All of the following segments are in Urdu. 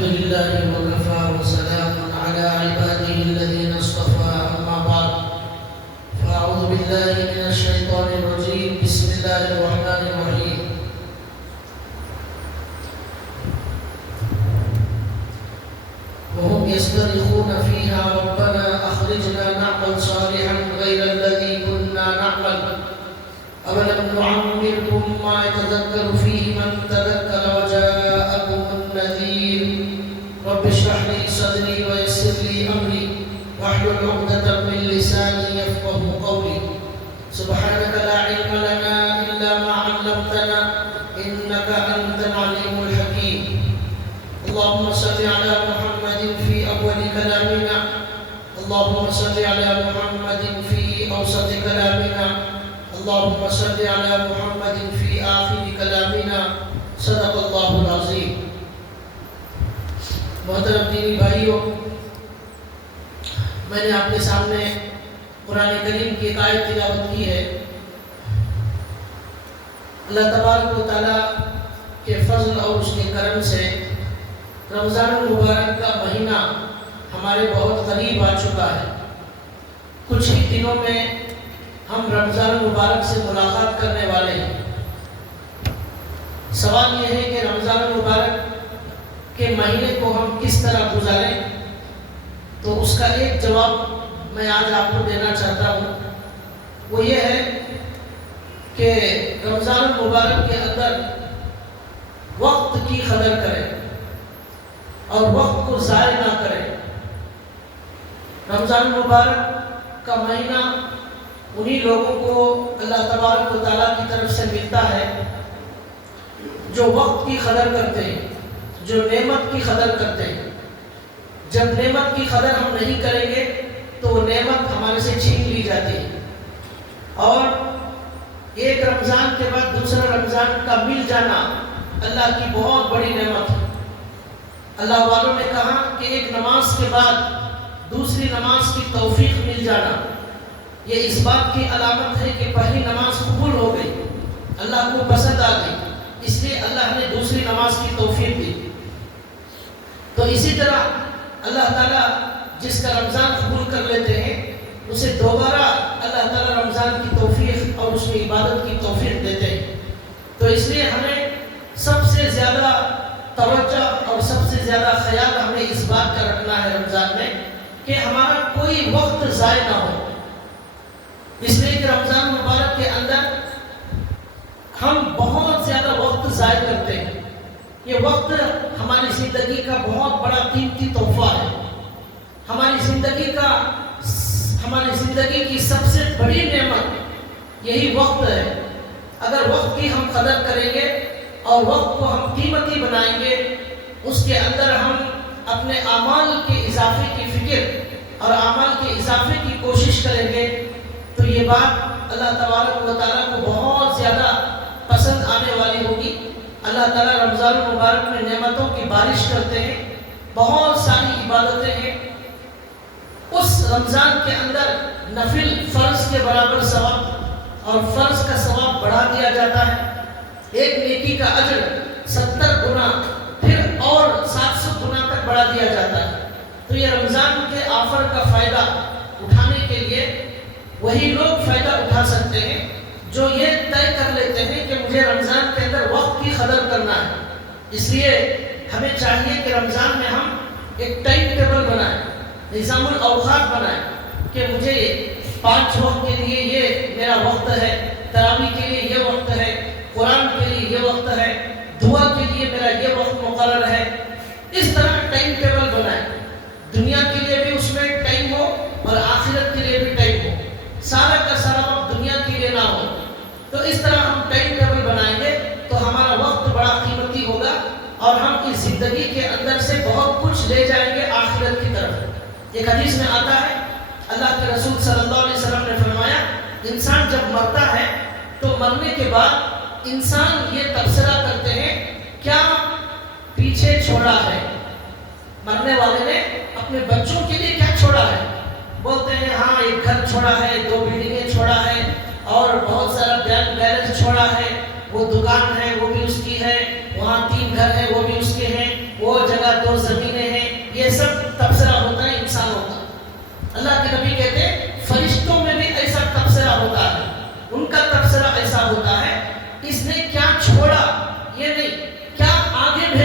الحمد لله وكفى وسلام على عباده الذين اصطفى أما بعد فأعوذ بالله من الشيطان الرجيم بسم الله الرحمن الرحيم وهم يصطرخون فيها ربنا أخرجنا نعمل صالحا غير الذي كنا نعمل أولم نعمركم ما يتذكر فيه من تذكر وجاءكم النذير رب اشرح لي صدري ويسر لي أمري واحلل عقدة من لساني يفقهوا قولي سبحانك لا علم لنا إلا ما علمتنا إنك أنت العليم الحكيم اللهم صل على محمد في أول كلامنا اللهم صل على محمد في أوسط كلامنا اللهم صل على محمد في آخر كلامنا صدق اللہ العظیم. محترم دینی بھائیوں، میں نے آپ کے سامنے قرآن کریم کی ایک آیت تلاوت کی ہے. اللہ تبارک و تعالیٰ کے فضل اور اس کے کرم سے رمضان المبارک کا مہینہ ہمارے بہت قریب آ چکا ہے. کچھ ہی دنوں میں ہم رمضان المبارک سے ملاقات کرنے والے ہیں. سوال یہ ہے کہ رمضان المبارک کے مہینے کو ہم کس طرح گزاریں، تو اس کا ایک جواب میں آج آپ کو دینا چاہتا ہوں. وہ یہ ہے کہ رمضان المبارک کے اندر وقت کی قدر کریں اور وقت کو ضائع نہ کریں. رمضان المبارک کا مہینہ انہی لوگوں کو اللہ تبارک و تعالیٰ کی طرف سے ملتا ہے جو وقت کی قدر کرتے ہیں، جو نعمت کی قدر کرتے ہیں. جب نعمت کی قدر ہم نہیں کریں گے تو وہ نعمت ہمارے سے چھین لی جاتی ہے. اور ایک رمضان کے بعد دوسرا رمضان کا مل جانا اللہ کی بہت بڑی نعمت ہے. اللہ والوں نے کہا کہ ایک نماز کے بعد دوسری نماز کی توفیق مل جانا یہ اس بات کی علامت ہے کہ پہلی نماز قبول ہو گئی، اللہ کو پسند آ گئی، اس لیے اللہ نے دوسری نماز کی توفیق دی. تو اسی طرح اللہ تعالیٰ جس کا رمضان قبول کر لیتے ہیں اسے دوبارہ اللہ تعالیٰ رمضان کی توفیق اور اس کی عبادت کی توفیق دیتے ہیں. تو اس لیے ہمیں سب سے زیادہ توجہ اور سب سے زیادہ خیال ہمیں اس بات کا رکھنا ہے رمضان میں کہ ہمارا کوئی وقت ضائع نہ ہو. اس لیے کہ رمضان مبارک کے اندر ہم بہت زیادہ وقت ضائع کرتے ہیں. یہ وقت ہماری زندگی کا بہت بڑا قیمتی تحفہ ہے. ہماری زندگی کی سب سے بڑی نعمت یہی وقت ہے. اگر وقت کی ہم قدر کریں گے اور وقت کو ہم قیمتی بنائیں گے، اس کے اندر ہم اپنے اعمال کے اضافے کی فکر اور اعمال کے اضافے کی کوشش کریں گے تو یہ بات اللہ تبارک و تعالیٰ کو بہت زیادہ پسند آنے والی ہوگی. اللہ تعالیٰ رمضان المبارک میں نعمتوں کی بارش کرتے ہیں، بہت ساری عبادتیں ہیں. اس رمضان کے اندر نفل فرض کے برابر ثواب اور فرض کا ثواب بڑھا دیا جاتا ہے. ایک نیکی کا اجر 70 گنا پھر اور 700 گنا تک بڑھا دیا جاتا ہے. تو یہ رمضان کے آفر کا فائدہ اٹھانے کے لیے وہی لوگ فائدہ اٹھا سکتے ہیں جو یہ طے کر لیتے ہیں کہ مجھے رمضان کے اندر وقت کی قدر کرنا ہے. اس لیے ہمیں چاہیے کہ رمضان میں ہم ایک ٹائم ٹیبل بنائیں، نظام الاوقات بنائیں کہ مجھے 5 وقت کے لیے یہ میرا وقت ہے، تراویح کے لیے یہ وقت ہے، قرآن کے لیے یہ وقت ہے، دعا کے لیے میرا یہ وقت مقرر ہے. اس طرح ٹائم ٹیبل بنائیں. دنیا کے لیے بھی اس میں ٹائم ہو اور آخرت کے لیے بھی ٹائم ہو. سارا کا سارا وقت دنیا کے لیے نہ ہو. تو اس طرح ہم ٹائم ٹیبل بنائیں گے تو ہمارا وقت بڑا قیمتی ہوگا اور ہم اس زندگی کے اندر سے بہت کچھ لے جائیں گے آخرت کی طرف. ایک حدیث میں آتا ہے اللہ کے رسول صلی اللہ علیہ وسلم نے فرمایا انسان جب مرتا ہے تو مرنے کے بعد انسان یہ تبصرہ کرتے ہیں کیا پیچھے چھوڑا ہے. مرنے والے نے اپنے بچوں کے لیے کیا چھوڑا ہے؟ بولتے ہیں ہاں ایک گھر چھوڑا ہے، 2 بلڈنگیں چھوڑا ہے اور بہت سارا بینک بیلنس چھوڑا ہے، وہ دکان ہے وہ بھی اس کی ہے، وہاں 3 گھر ہے وہ بھی اس کے ہیں، وہ جگہ 2 زمین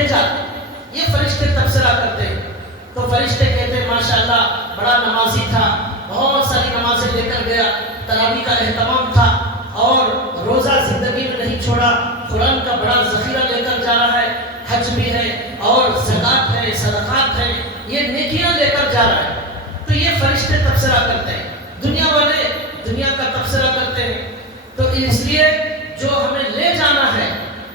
بھیجا. یہ فرشتے تبصرہ کرتے ہیں. تو فرشتے کہتے ہیں ماشاءاللہ بڑا نمازی تھا, بہت ساری نمازیں لے کر گیا, تراویح کا اہتمام تھا, اور روزہ زندگی میں نہیں چھوڑا, قرآن کا بڑا ذخیرہ لے کر جا رہا ہے, حج بھی ہے اور زکوٰۃ ہے, صدقات ہے, یہ نیکیاں لے کر جا رہا ہے. تو یہ فرشتے تبصرہ کرتے ہیں. دنیا والے دنیا کا تبصرہ کرتے ہیں. تو اس لیے جو ہمیں لے جانا ہے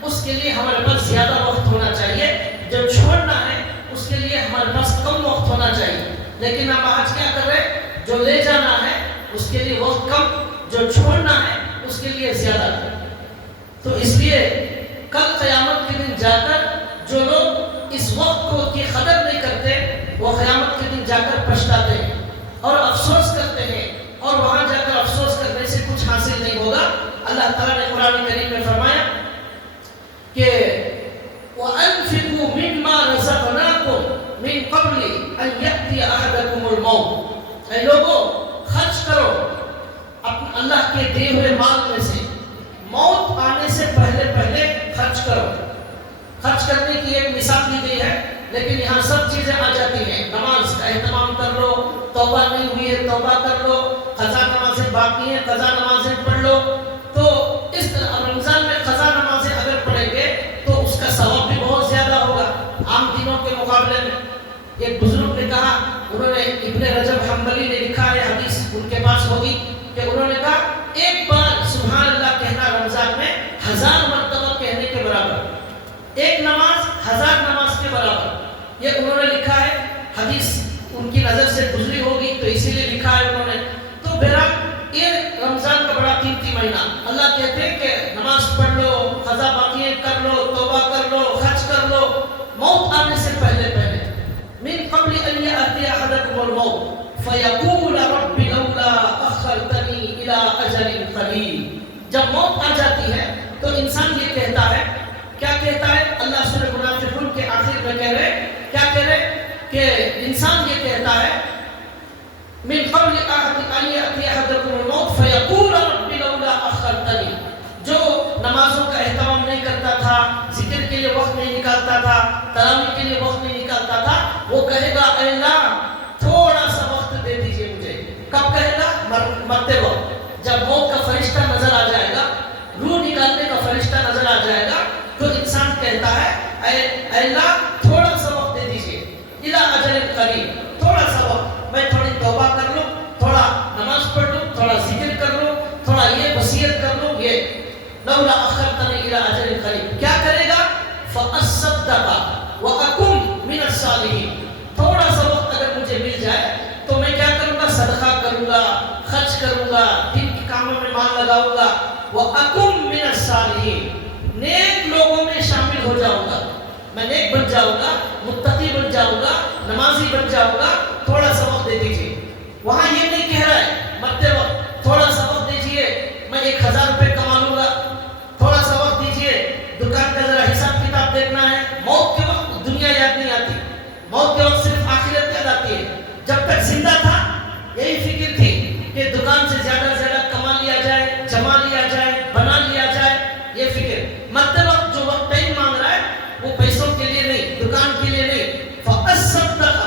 اس کے لیے ہمارے پاس زیادہ وقت ہونا چاہیے, جو چھوڑنا ہے اس کے لیے ہمارے پاس کم وقت ہونا چاہیے. لیکن ہم آج کیا کر رہے ہیں, جو لے جانا ہے اس کے لیے وقت کم, جو چھوڑنا ہے اس کے لیے زیادہ. تو اس لیے کل قیامت کے دن جا کر جو لوگ اس وقت کو کی قدر نہیں کرتے وہ قیامت کے دن جا کر پچھتاتے ہیں اور افسوس کرتے ہیں, اور وہاں جا کر افسوس کرنے سے کچھ حاصل نہیں ہوگا. اللہ تعالیٰ نے قرآن کریم میں فرمایا کہ وَأَنفِقُوا مِمَّا رَزَقْنَاكُم مِّن قَبْلِ أَن يَأْتِيَ أَحَدَكُمُ الْمَوْتُ. اے لوگوں خرچ کرو اللہ کے دیے ہوئے مال میں سے, موت آنے سے پہلے خرچ کرو. خرچ کرنے کی ایک مثال دی گئی ہے, لیکن یہاں سب چیزیں آ جاتی ہیں. نماز کا اہتمام کر لو, توبہ نہیں ہوئی ہے توبہ کر لو, قضا نمازیں باقی ہیں قضا نمازیں پڑھ لو. تو اس طرح رمضان میں قضا نمازیں اگر پڑھیں گے تو اس کا ثواب بھی بہت زیادہ ہوگا عام دنوں کے مقابلے میں. ایک بزرگ نے کہا, انہوں نے ابن رجب حنبلی نے لکھا ہے, حدیث ان کے پاس ہوگی, کہ انہوں نے کہا ایک بار سبحان اللہ کہنا رمضان میں 1000 مرتبہ کہنے کے برابر, ایک نماز 1000 نماز کے برابر. یہ انہوں نے لکھا ہے, حدیث ان کی نظر سے گزری ہوگی تو اسی لیے لکھا ہے انہوں نے. تو بہرحال یہ رمضان کا بڑا قیمتی مہینہ, اللہ کہتے ہیں کہ نماز پڑھ لو, قضا باقی کر لو, توبہ کر لو, خرچ کر لو, موت آنے سے پہلے من قبل ان یأتی احدکم الموت فیقول رب لولا اخرتنی الی اجل قریب. جب موت آ جاتی ہے تو انسان یہ کہتا ہے, کیا کہتا ہے, اللہ سورہ منافقون کے آخر میں کہہ رہے, کیا کہہ رہے کہ انسان یہ کہتا ہے من قبل ان یأتی احدکم الموت فیقول رب لولا اخرتنی. جو نمازوں کا اہتمام نہیں کرتا تھا, ذکر کے لیے وقت نہیں نکالتا تھا, تراویح کے لیے وقت نہیں نکالتا تھا, وہ کہے گا اے اللہ تھوڑا سا وقت دے دیجئے مجھے. کب کہے گا, مرتے وقت. جب موت کا فرشتہ نظر آ جائے گا, روح نکالنے کا فرشتہ نظر آ جائے گا, تو انسان کہتا ہے اے اللہ تھوڑا سا وقت دے دیجئے, الی اجل قریب, تھوڑا سا وقت, میں تھوڑی توبہ کر لوں, تھوڑا نماز پڑھ لوں, تھوڑا ذکر کر لوں, تھوڑا یہ وصیت کر لوں. یہ لولا اخرتنی الی اجل قریب کیا کرے گا, فاصدق واکن من الصالحین. تھوڑا سا وقت اگر مجھے مل جائے تو میں کیا کروں گا, صدقہ کروں گا, خرچ کروں گا, دین کے کاموں میں مال لگاؤں گا, واکن من الصالحین, نیک لوگوں میں شامل ہو جاؤں گا, میں نیک بن جاؤں گا, متقی بن جاؤں گا, نمازی بن جاؤں گا. تھوڑا سا وقت دے دیجیے. وہاں یہ نہیں کہہ رہا ہے مرتے وقت تھوڑا سا وقت دیجیے, میں 1000 روپے کما لوں گا, تھوڑا سا وقت دیجیے, دکان کا ذرا حساب کتاب دیکھنا ہے. موت کے وقت دنیا یاد نہیں آتی, موت کے وقت صرف آخرت یاد آتی ہے. جب تک زندہ تھا یہی فکر تھی کہ دکان سے زیادہ کما لیا جائے, جما لیا جائے, بنا لیا جائے, یہ فکر. مرتے وقت جو وقت ٹائم مانگ رہا ہے وہ پیسوں کے لیے نہیں, دکان کے لیے نہیں, فاصدق,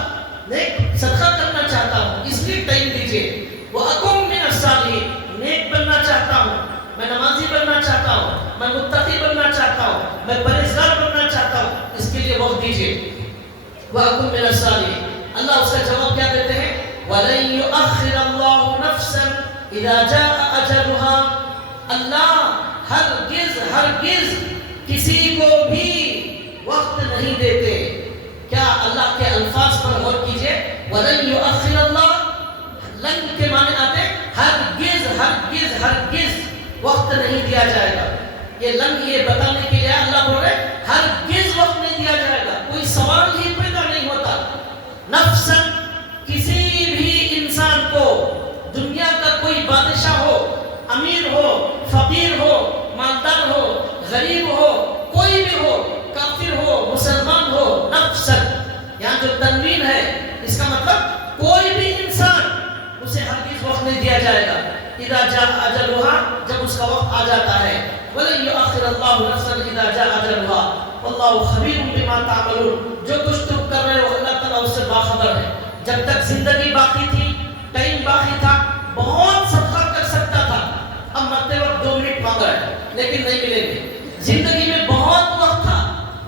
نیک صدقہ کرنا چاہتا ہوں اس لیے ٹائم دیجیے. واکن من الصالحین, نیک بننا چاہتا ہوں, میں نمازی بننا چاہتا ہوں, میں متقی بننا چاہتا ہوں, میں پرہیزگار بننا چاہتا ہوں, اس کے لیے وقت دیجیے. وَأَكُن مِّنَ الصَّالِحِينَ. اللہ اس کا جواب کیا دیتے ہیں, وَلَن يُؤَخِّرَ اللَّهُ نَفْسًا إِذَا جَاءَ أَجَلُهَا. اللہ ہرگز کسی کو بھی وقت نہیں دیتے. کیا اللہ کے الفاظ پر غور کیجئے, وَلَن يُؤَخِّرَ اللَّهُ, لن کے معنی آتے ہرگز وقت نہیں دیا جائے گا. یہ لن یہ بتانے کے لیے اللہ بول رہے ہرگز وقت نہیں دیا جائے گا. کوئی سوال ہی پیدا نہیں ہوتا. نفسن, کسی بھی انسان کو, دنیا کا کوئی بادشاہ ہو, امیر ہو, فقیر ہو, مالدار ہو, غریب ہو, کوئی بھی ہو, کافر ہو, مسلمان ہو, نفسن یہاں جو تنوین ہے اس کا مطلب کوئی بھی انسان, اسے ہرگز وقت نہیں دیا جائے گا. اذا جاء اجلها, جب اس کا وقت آ جاتا ہے. وَلَن يُؤَخِّرَ اللَّهُ نَفْسًا إِذَا جَاءَ أَجَلُهَا. واللہ خبیر بما تعملون. جو کچھ تم کر رہے ہو اللہ تعالیٰ اس سے باخبر ہے. جب تک زندگی باقی تھی، ٹائم باقی تھا، بہت صدقہ کر سکتا تھا. اب مرتے وقت 2 منٹ مانگ رہا ہے لیکن نہیں ملیں گے. زندگی میں بہت وقت تھا،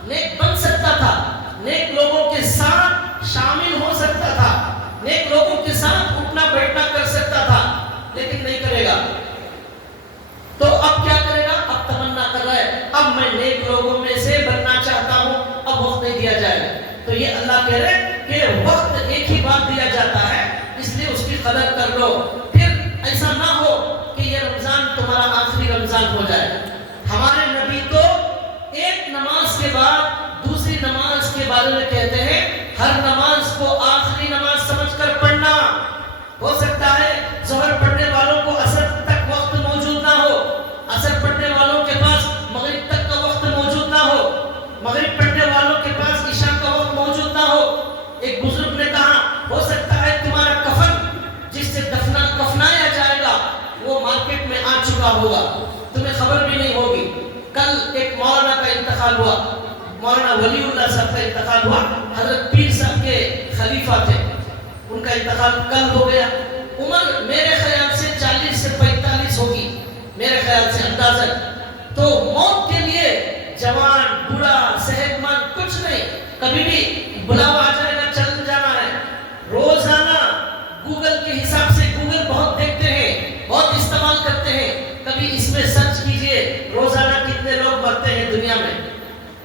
نیک بن سکتا تھا، نیک لوگوں کے ساتھ شامل ہو سکتا تھا، نیک لوگوں کے ساتھ اٹھنا بیٹھنا کر سکتا تھا، لیکن نہیں کرے گا. تو اب کیا کرے گا؟ اب تمنا کر رہا ہے اب میں نیک لوگوں میں سے بننا چاہتا ہوں، اب وقت نہیں دیا جائے گا. تو یہ اللہ کہہ رہے کہ وقت ایک ہی بار دیا جاتا ہے، اس لیے اس کی قدر کر لو. پھر ایسا نہ ہو کہ یہ رمضان تمہارا آخری رمضان ہو جائے. ہمارے نبی تو ایک نماز کے بعد دوسری نماز کے بارے میں کہتے ہیں ہر نماز کو آخری نماز سمجھ کر پڑھنا. ہو سکتا ہے ظہر پڑھنے والوں کو عصر تک وقت موجود نہ ہو، عصر پڑھنے والوں کے پاس مغرب تک کا وقت موجود نہ ہو، مغرب پڑھنے والوں کے پاس عشاء کا وقت موجود نہ ہو. ایک بزرگ نے کہا ہو سکتا ہے تمہارا کفن جس سے کفنایا جائے گا وہ مارکیٹ میں آ چکا ہوگا، تمہیں خبر بھی نہیں ہوگی. کل ایک مولانا کا انتقال ہوا، مولانا ولی اللہ صاحب کا انتقال ہوا. حضرت پیر صاحب کے خلیفہ تھے، ان کا انتقال کل ہو گیا. عمر میرے خیال سے 40 سے 45 ہوگی، میرے خیال سے اندازن. تو موت کے لیے جوان بوڑھا صحت مند کچھ نہیں، کبھی بھی بلاوا آ جائے گا چل جانا ہے. روزانہ گوگل کے حساب سے گوگل بہت دیکھتے ہیں، بہت استعمال کرتے ہیں. کبھی اس میں سرچ کیجئے روزانہ کتنے لوگ مرتے ہیں دنیا میں،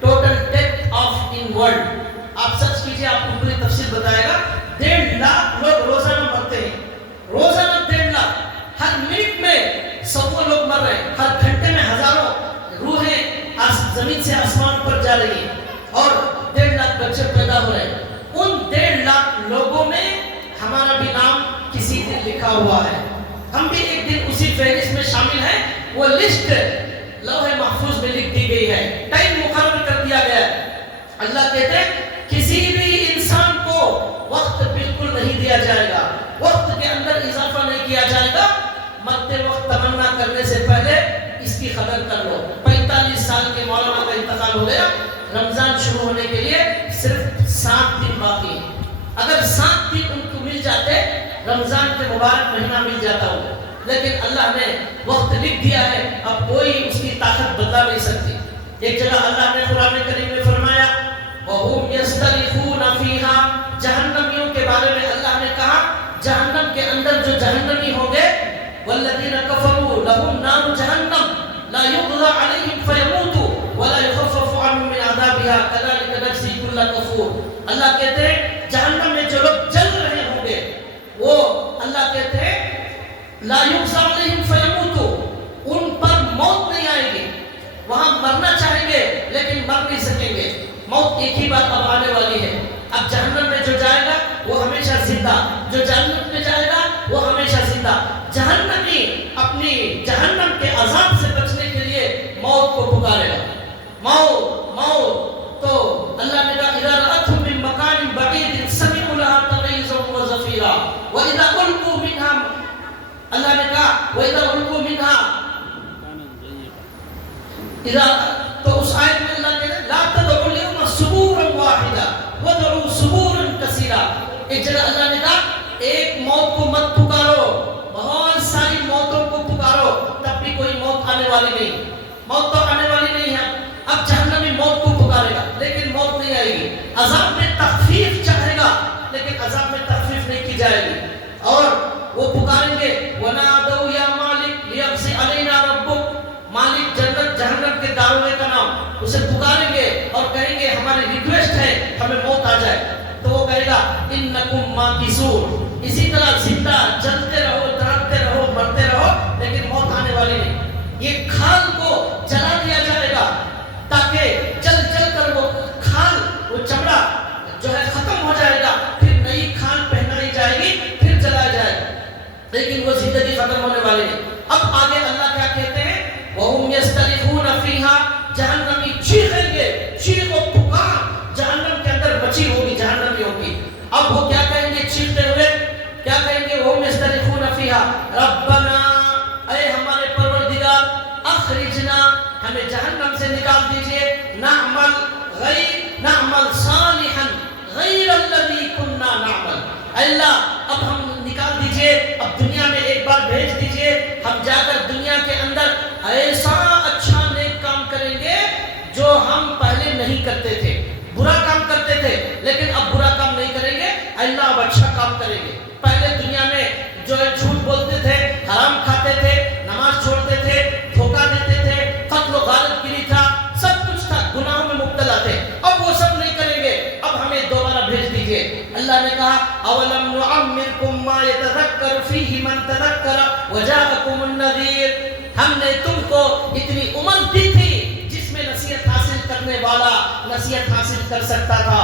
total death of in world. آپ سرچ کیجئے آپ کو پوری تفصیل بتائے گا. 1.5 لاکھ لوگ روزانہ مرتے ہیں، روزانہ 1.5 لاکھ. ہر منٹ میں 100 لوگ مر رہے ہیں، ہر گھنٹے میں ہزاروں روحیں زمین سے آسمان پر جا رہی ہیں اور 1.5 لاکھ بچے پیدا ہو رہے ہیں. ان 1.5 لاکھ لوگوں میں ہمارا بھی نام کسی دن لکھا ہوا ہے، ہم بھی ایک دن اسی فہرست میں شامل ہیں. وہ لسٹ لوح محفوظ میں لکھ دی گئی ہے، ٹائم مقرر کر دیا گیا ہے. اللہ کہتے ہیں کسی بھی انسان کو وقت بالکل نہیں دیا جائے گا، وقت کے اندر اضافہ نہیں کیا جائے گا. مرتے وقت تمنا کرنے سے پہلے اس کی قدر کر لو. 45 سال کے مولانا کا انتقال ہو گیا، رمضان شروع ہونے کے لیے صرف 7 دن باقی ہیں. اگر 7 دن ان کو مل جاتے رمضان کے مبارک مہینہ مل جاتا ہو، لیکن اللہ نے وقت لکھ دیا ہے، اب کوئی اس کی طاقت بدلا نہیں سکتی. ایک جگہ اللہ نے قرآن کریم میں فرمایا وَهُمْ يَسْتَرِخُونَ فِيهَا، جہنمیوں کے بارے میں اللہ نے کہا جہنم کے اندر جو جہنمی ہوں گے وَالَّذِينَ كَفَرُوا لَهُمْ نَارُ جَهَنَّمْ لَا يُقْضَى عَلَيْهِمْ فَيَمُوتُوا وَلَا يُخَفَّفُ عَنْهُم مِّنْ عَذَابِهَا كَذَلِكَ نَجْزِي كُلَّ كَفُورٍ. اللہ کہتے ہیں جہنم میں جو لوگ جل رہے ہوں گے وہ اللہ کہتے ہیں لا يُقْضَى عَلَيْهِمْ فَيَمُوتُوا، ان پر موت نہیں آئے گی. وہاں مرنا چاہیں گے لیکن مر نہیں سکیں گے. موت ایک ہی بار اب آنے والی ہے. اب جہنم میں جو جائے گا وہ ہمیشہ زندہ، جو جنت میں جائے گا وہ ہمیشہ زندہ. جہنمی اپنی جہنم کے عذاب سے بچنے کے لیے موت کو پکارے گا. موت موت. تو اللہ نے کہا اذا رأتهم من مکان بعید سمعوا لها تغیظا وزفیرا واذا القوا منها، اللہ نے کہا واذا القوا منها اذا، تو اس آیت میں اللہ کہتے ہیں لا تدعوا اليوم ثبورا واحدا وادعوا ثبورا كثيرا. ایک جگہ اللہ نے کہا ایک موت کو مت پکارو، بہت ساری موتوں کو پکارو، تب بھی کوئی موت آنے والی نہیں. موت تو آنے والی نہیں ہے. اب جہنمی موت کو پکارے گا لیکن موت نہیں آئے گی. عذاب میں تخفیف چاہے گا لیکن عذاب میں تخفیف نہیں کی جائے گی. اور وہ پکاریں گے وَنَادَوْا يَا مَالِكْ لِيَقْضِ عَلَيْنَا رَبُّكَ، مالک جنت جہنم کے داروغے کا نام، اسے پکاریں گے اور کہیں گے ہماری ریکویسٹ ہے ہمیں موت آ جائے. تو وہ کہے گا اِنَّكُمْ مَاكِثُونَ، اسی طرح زندہ جلتے رہو تڑپتے رہو مرتے رہو لیکن موت آنے والی نہیں. یہ کھال کو جلا دیا جائے گا تاکہ جل جل کر وہ کھال، وہ چمڑا جو ہے ختم ہو جائے گا، پھر نئی کھال پہنائی جائے گی، پھر جلایا جائے گا، لیکن وہ زندگی ختم ہونے والی نہیں. اب آگے اللہ کیا کہتے ہیں وَهُمْ يَسْتَرِخُونَ فِيهَا، جہنمی چیخیں گے، چیخ و پکار جہنم کے اندر مچی ہوگی جہنمیوں کی. اب وہ کیا کہیں گے چیختے ہوئے، کیا کہیں گے وَهُمْ يَسْتَرِخُونَ فِيهَا رَبَّنَا، اے ہمارے پروردگار اخرجنا، ہمیں جہنم سے نکال دیجئے، نعمل غیر نعمل صالحا غیر الذی کننا نعمل. اللہ اب ہم نکال دیجئے، اب دنیا میں ایک بار بھیج دیجئے، ہم جا کر دنیا کے اندر ایسا اچھا نیک کام کریں گے جو ہم پہلے نہیں کرتے تھے. برا کام کرتے تھے لیکن اب برا کام نہیں کریں گے، اللہ اب اچھا کام کریں گے. پہلے دنیا میں جو ہے جھوٹ بولتے تھے، حرام کھاتے تھے، نماز چھوڑتے تھے، دھوکہ دیتے تھے، قتل و غارت گیری تھا، سب کچھ تھا، گناہوں میں مبتلا تھے. اب وہ سب نہیں کریں گے، اب ہمیں دوبارہ بھیج دیجئے. اللہ نے کہا اولم نعمرکم ما یتذکر فیہ من تذکر وجاءکم النذیر. ہم نے تم کو اتنی عمر دی تھی جس میں نصیحت حاصل کرنے والا نصیحت حاصل کر سکتا تھا.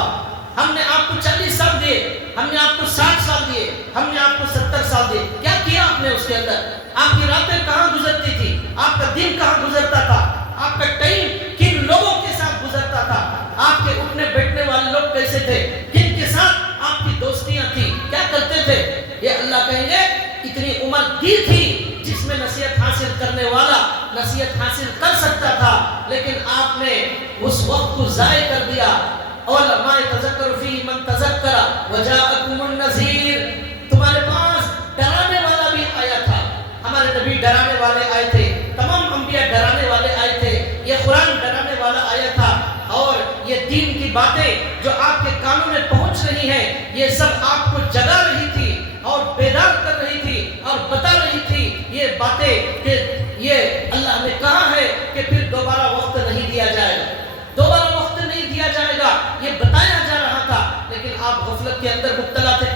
ہم نے آپ کو 40 سال دیے، ہم نے آپ کو 60 سال دیے، ہم نے آپ کو 70 سال دیے. کیا کیا آپ نے اس کے اندر؟ آپ کی راتیں کہاں گزرتی تھی؟ آپ کا دن کہاں گزرتا تھا؟ آپ کا ٹائم کن لوگوں کے ساتھ گزرتا تھا؟ آپ کے اٹھنے بیٹھنے والے لوگ کیسے تھے؟ کن کے ساتھ آپ کی دوستیاں تھیں؟ کیا کرتے تھے؟ یہ اللہ کہیں گے اتنی عمر دی تھی جس میں نصیحت حاصل کرنے والا نصیحت حاصل کر سکتا تھا، لیکن آپ نے اس وقت کو ضائع کر دیا. اولما یتذکر فیہ من تذکر وجاءکم النذیر. تمہارے پاس ڈرانے والا بھی آیا تھا، ہمارے نبی ڈرانے والے آئے تھے، تمام انبیاء ڈرانے والے آئے تھے، یہ قرآن ڈرانے والا آیا تھا. اور یہ دین کی باتیں جو آپ کے کانوں میں پہنچ رہی ہیں، یہ سب آپ کو جگا رہی تھی اور بیدار کر رہی تھی اور بتا رہی تھی یہ باتیں کہ یہ اللہ نے کہا ہے کہ پھر دوبارہ وقت نہیں دیا جائے گا، دوبارہ وقت نہیں دیا جائے گا، یہ بتایا جا رہا تھا، لیکن آپ غفلت کے اندر مبتلا تھے.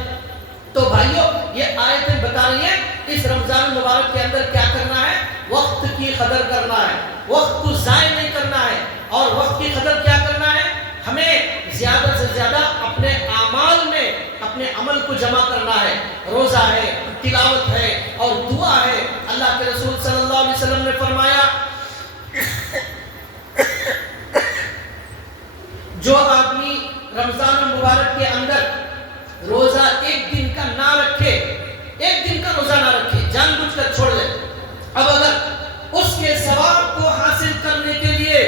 تو بھائیوں یہ آیتیں بتا رہی ہیں اس رمضان مبارک کے اندر کیا کرنا ہے؟ وقت کی قدر کرنا ہے، وقت کو ضائع نہیں کرنا ہے. اور وقت کی قدر کیا کرنا ہے؟ ہمیں زیادہ سے زیادہ اپنے اعمال میں اپنے عمل کو جمع کرنا ہے. روزہ ہے، تلاوت ہے اور دعا ہے. اللہ کے رسول صلی اللہ علیہ وسلم نے فرمایا جو آدمی رمضان مبارک کے اندر روزہ ایک دن کا نہ رکھے، ایک دن کا روزہ نہ رکھے، جان بوجھ کر چھوڑ دے، اب اگر اس کے ثواب کو حاصل کرنے کے لیے،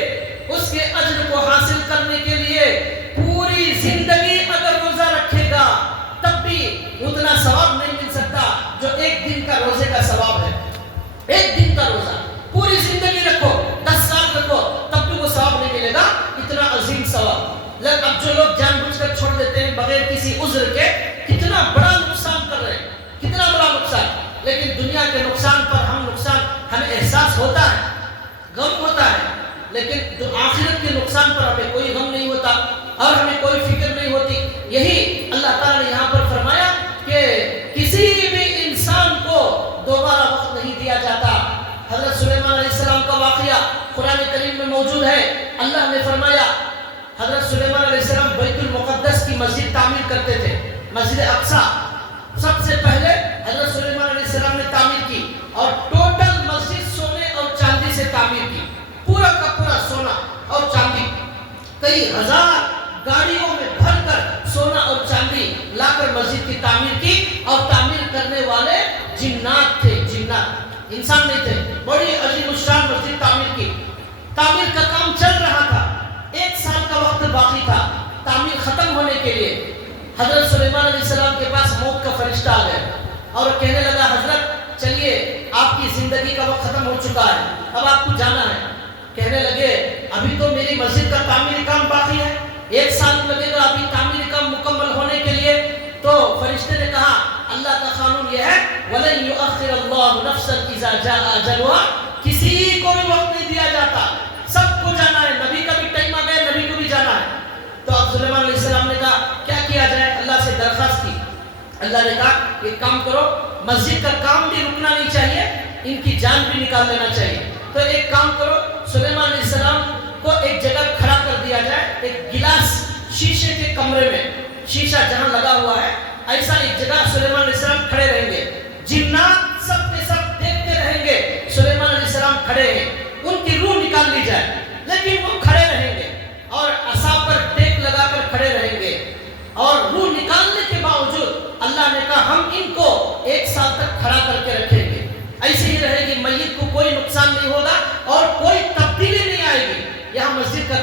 اس کے اجر کو حاصل کرنے کے لیے پوری زندگی اگر روزہ رکھے گا تب بھی اتنا ثواب نہیں مل سکتا جو ایک دن کا روزے کا ثواب ہے. ایک دن کا روزہ پوری زندگی رکھو، 10 سال رکھو، تب بھی وہ ثواب نہیں ملے گا اتنا عظیم ثواب. لیکن اب جو لوگ جان بوجھ کر چھوڑ دیتے ہیں بغیر کسی عذر کے، کتنا بڑا نقصان کر رہے ہیں، کتنا بڑا نقصان. لیکن دنیا کے نقصان پر ہمیں احساس ہوتا ہے، غم ہوتا ہے، لیکن جو آخرت کے نقصان پر ہمیں کوئی غم نہیں ہوتا اور ہمیں کوئی فکر نہیں ہوتی. یہی اللہ تعالیٰ نے یہاں پر فرمایا کہ کسی بھی انسان کو دوبارہ وقت نہیں دیا جاتا. حضرت سلیمان علیہ السلام کا واقعہ قرآن کریم میں موجود ہے. اللہ نے فرمایا حضرت سلیمان علیہ السلام بیت المقدس کی مسجد تعمیر کرتے تھے، مسجد اقصی سب سے پہلے حضرت سلیمان علیہ السلام نے تعمیر کی اور ٹوٹل مسجد سونے اور چاندی سے تعمیر کی، پورا کا پورا سونا اور چاندی. کئی ہزار گاڑیوں میں بھر کر سونا اور چاندی لا کر مسجد کی تعمیر کی. اور تعمیر کرنے والے جنات تھے، جنات، انسان نہیں تھے. بڑی عظیم الشان مسجد تعمیر کی. تعمیر کا کام چل رہا تھا، 1 سال کا وقت باقی تھا تعمیر ختم ہونے کے لیے. حضرت سلیمان علیہ السلام کے پاس موت کا فرشتہ آ گیا اور کہنے لگا حضرت چلیے آپ کی زندگی کا وقت ختم ہو چکا ہے، اب آپ کو جانا ہے. کہنے لگے ابھی تو میری مسجد کا تعمیری کام باقی ہے، 1 سال لگے گا ابھی تعمیری کام مکمل ہونے کے لیے. تو فرشتے نے کہا اللہ کا قانون یہ ہے وَلَن يُؤَخِّرَ اللَّهُ نَفْسًا إِذَا جَاءَ أَجَلُهَا. کسی کو بھی وقت نہیں دیا جاتا، سب کو جانا ہے. نبی کا بھی ٹائم آ گیا، نبی کو بھی جانا ہے. تو اب سلیمان علیہ السلام نے کہا کیا کیا جائے؟ اللہ سے درخواست کی. اللہ نے کہا ایک کام کرو، مسجد کا کام بھی رکنا نہیں چاہیے، ان کی جان بھی نکال لینا چاہیے. تو ایک کام کرو، سلیمان علیہ السلام کو ایک جگہ کھڑا کر دیا جائے، ایک گلاس شیشے کے کمرے میں، شیشہ جہاں لگا ہوا ہے ایسا ایک جگہ سلیمان علیہ السلام کھڑے رہیں گے. جنات سب کے سب دیکھتے رہیں گے سلیمان علیہ السلام کھڑے ہیں، ان کی روح نکال لی جائے، لیکن وہ کھڑے رہیں گے اور عصا پر ٹیک لگا کر کھڑے رہیں گے. اور روح نکالنے کے باوجود اللہ نے کہا ہم ان کو 1 سال تک کھڑا کر کے رکھیں گے. ایسے ہی رہے گی، میت کو کوئی نقصان نہیں ہوگا اور کوئی تبدیلی نہیں آئے گی. یہاں مسجد کا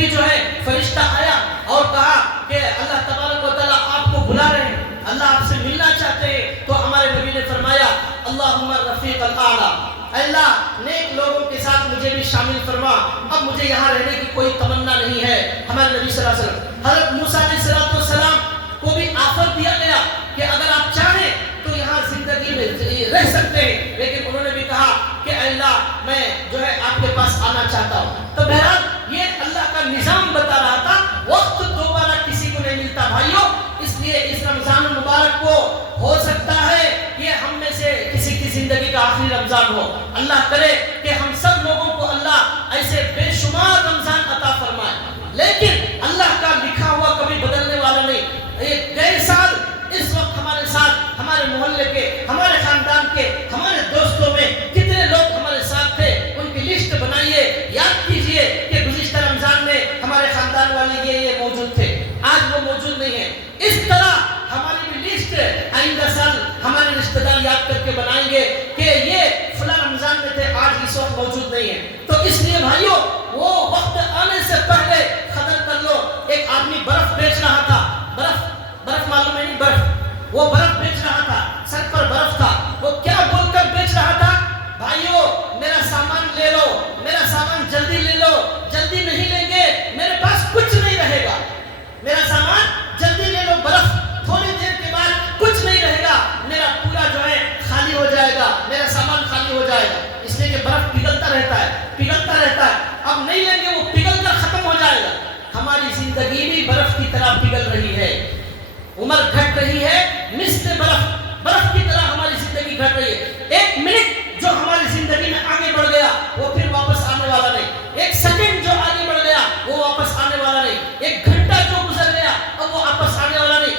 بھی جو ہے فرشتہ آیا اور کہا کہ اللہ تبارک و تعالیٰ آپ کو بلا رہے ہیں، اللہ آپ سے ملنا چاہتے ہیں، تو ہمارے نبی نے فرمایا اللہم الرفیق الاعلیٰ، اللہ نیک لوگوں کے ساتھ مجھے بھی شامل فرما، اب مجھے یہاں رہنے کی کوئی تمنا نہیں ہے۔ ہمارے نبی صلی اللہ علیہ وسلم حضرت موسیٰ علیہ السلام کو بھی آفر دیا گیا کہ اگر آپ چاہیں تو یہاں زندگی میں رہ سکتے ہیں، لیکن انہوں نے بھی کہا کہ اللہ میں جو ہے آپ کے پاس آنا چاہتا ہوں۔ تو بہرحال یہ اللہ کا نظام بتا رہا تھا، وقت دوبارہ کسی کو نہیں ملتا بھائیوں، اس لیے اس رمضان المبارک کو ہو سکتا ہے یہ ہم میں سے کسی کی زندگی کا آخری رمضان ہو۔ اللہ کرے کہ ہم سب لوگوں کو اللہ ایسے بے شمار رمضان عطا فرمائے، لیکن اللہ کا لکھا ہوا کبھی بدلنے والا نہیں۔ ایک گئے سال اس وقت ہمارے ساتھ، ہمارے محلے کے، ہمارے خاندان کے، ہمارے دوستوں میں کتنے لوگ ہمارے ساتھ تھے، ان کی لسٹ بنائیے، یاد کیجئے کہ گزشتہ رمضان میں ہمارے خاندان والے یہ موجود تھے، آج وہ موجود نہیں ہیں۔ اس طرح ہماری بھی لسٹ آئندہ سال ہمارے رشتہ دار یاد کر کے بنائیں گے کہ یہ فلاں رمضان میں تھے، آج اس وقت موجود نہیں ہیں۔ تو اس لیے بھائیوں وہ وقت آنے سے پہلے قدر کر لو۔ ایک آدمی برف بیچ رہا تھا، برف معلوم ہے نہیں، برف، وہ برف بیچ رہا تھا، سر پر برف تھا، وہ کیا بول کر بیچ رہا تھا؟ بھائیوں میرا سامان لے لو، میرا سامان جلدی لے لو، جلدی نہیں لیں گے میرے پاس کچھ نہیں رہے گا، میرا سامان جلدی لے لو، برف تھوڑی دیر کے بعد کچھ نہیں رہے گا، میرا پورا جو ہے خالی ہو جائے گا، میرا سامان خالی ہو جائے گا، اس لیے کہ برف پگھلتا رہتا ہے، پگھلتا رہتا ہے، اب نہیں لیں گے وہ پگھل کر ختم ہو جائے گا۔ ہماری زندگی بھی برف کی طرح پگھل رہی ہے، عمر گھٹ رہی ہے، مثل برف کی طرح ہماری زندگی گھٹ رہی ہے۔ ایک منٹ جو ہماری زندگی میں آگے بڑھ گیا وہ پھر واپس آنے والا نہیں، ایک سیکنڈ جو آگے بڑھ گیا وہ واپس آنے والا نہیں، ایک گھنٹہ جو گزر گیا اب وہ واپس آنے والا نہیں،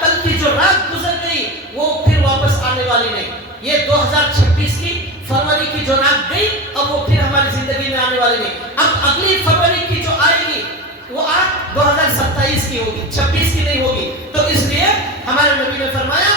کل کی جو رات گزر گئی وہ پھر واپس آنے والی نہیں۔ یہ 2026 کی فروری کی جو رات گئی اب وہ پھر ہماری زندگی میں آنے والی نہیں۔ اب اگلی فروری کی جو آئے گی وہ آج 2027 کی ہوگی، 26 کی نہیں ہوگی۔ تو اس لیے ہمارے نبی نے فرمایا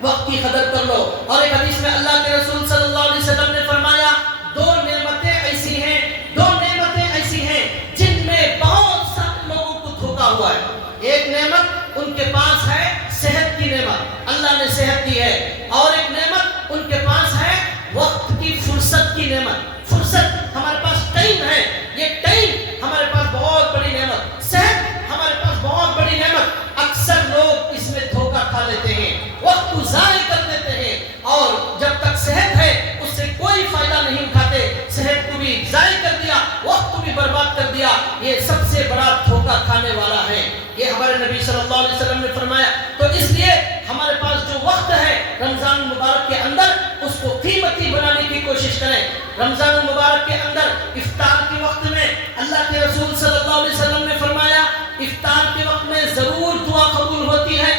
وقت کی قدر کر لو۔ اور ایک حدیث میں اللہ کے رسول صلی اللہ علیہ وسلم نے فرمایا دو نعمتیں ایسی ہیں جن میں بہت سارے لوگوں کو دھوکا ہوا ہے۔ ایک نعمت ان کے پاس ہے صحت کی نعمت، اللہ نے صحت دی ہے، اور ایک نعمت ان کے پاس ہے وقت کی فرصت کی نعمت۔ فرصت ہمارے پاس ٹائم ہے، یہ ٹائم ہمارے پاس بہت بڑی نعمت، صحت ہمارے پاس بہت بڑی نعمت۔ اکثر لوگ اس میں دھوکا کھا لیتے ہیں، وقت کو ضائع کر دیتے ہیں، اور جب تک صحت ہے اس سے کوئی فائدہ نہیں اٹھاتے، صحت کو بھی ضائع کر دیا، وقت کو بھی برباد کر دیا، یہ سب سے بڑا دھوکا کھانے والا ہے۔ یہ ہمارے نبی صلی اللہ علیہ وسلم نے فرمایا۔ تو اس لیے ہمارے پاس جو وقت ہے رمضان المبارک کے اندر اس کو قیمتی بنانے کی کوشش کریں۔ رمضان المبارک کے اندر افطار کے وقت میں اللہ کے رسول صلی اللہ علیہ وسلم نے فرمایا افطار کے وقت میں ضرور دعا قبول ہوتی ہے،